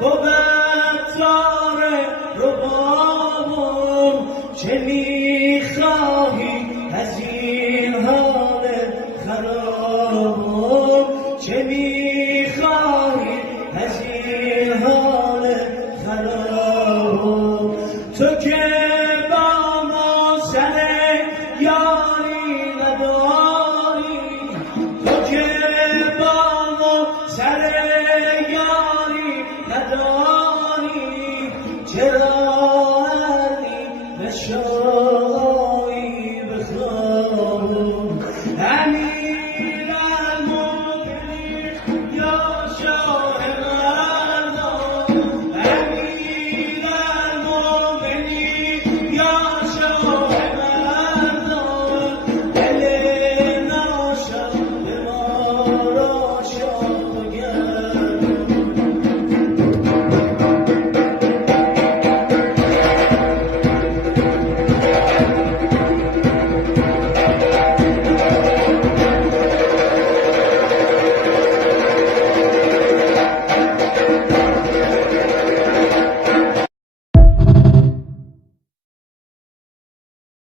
بود تار ربابم چه میخواهی از این حال خرابم چه میخواهی از این حال خرابم تو که با ما سر یاری نداری تو که با ما سر یاری نداری چرا